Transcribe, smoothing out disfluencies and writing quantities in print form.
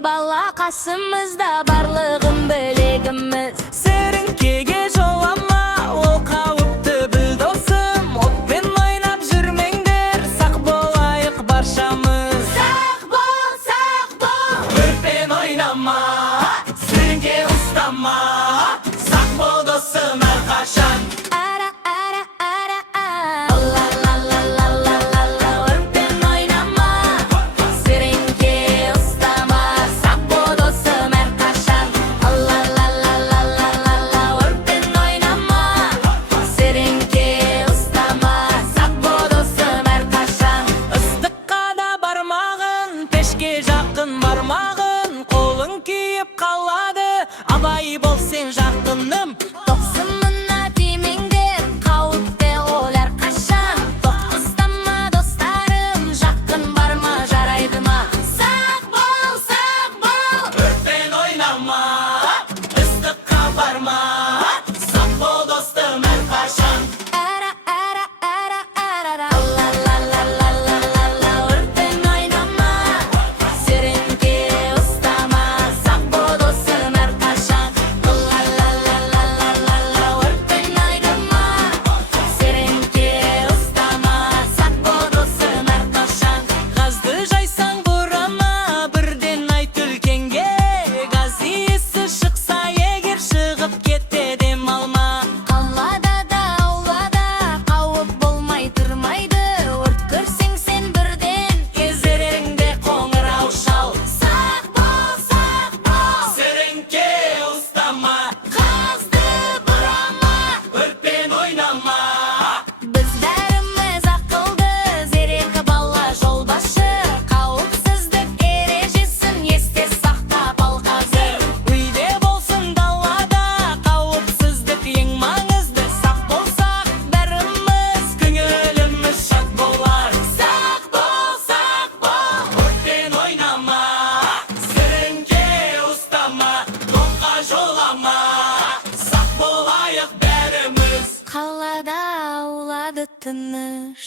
бала қасымызда барлығын білегіміз. Сіріңкеге жолама, ол қауіпті біл досым. Отпен ойнап жүрмеңдер, сақ болайық баршамыз. Сақ бол, Өртпен ойнама, сіріңке ұстама, сақ бол досым әрқашан. Жақын бармағын, қолың күйіп қалады, абай бол сен жақыным. Тоқсымына тимеңдер, қауіпті ол әрқашан. Тоқ достарым, жақын барма, жарайды ма? Сақ бол, Өртпен ойнама, ыстыққа барма, сақ бол достым әрқашан. қалада аулады тыныш.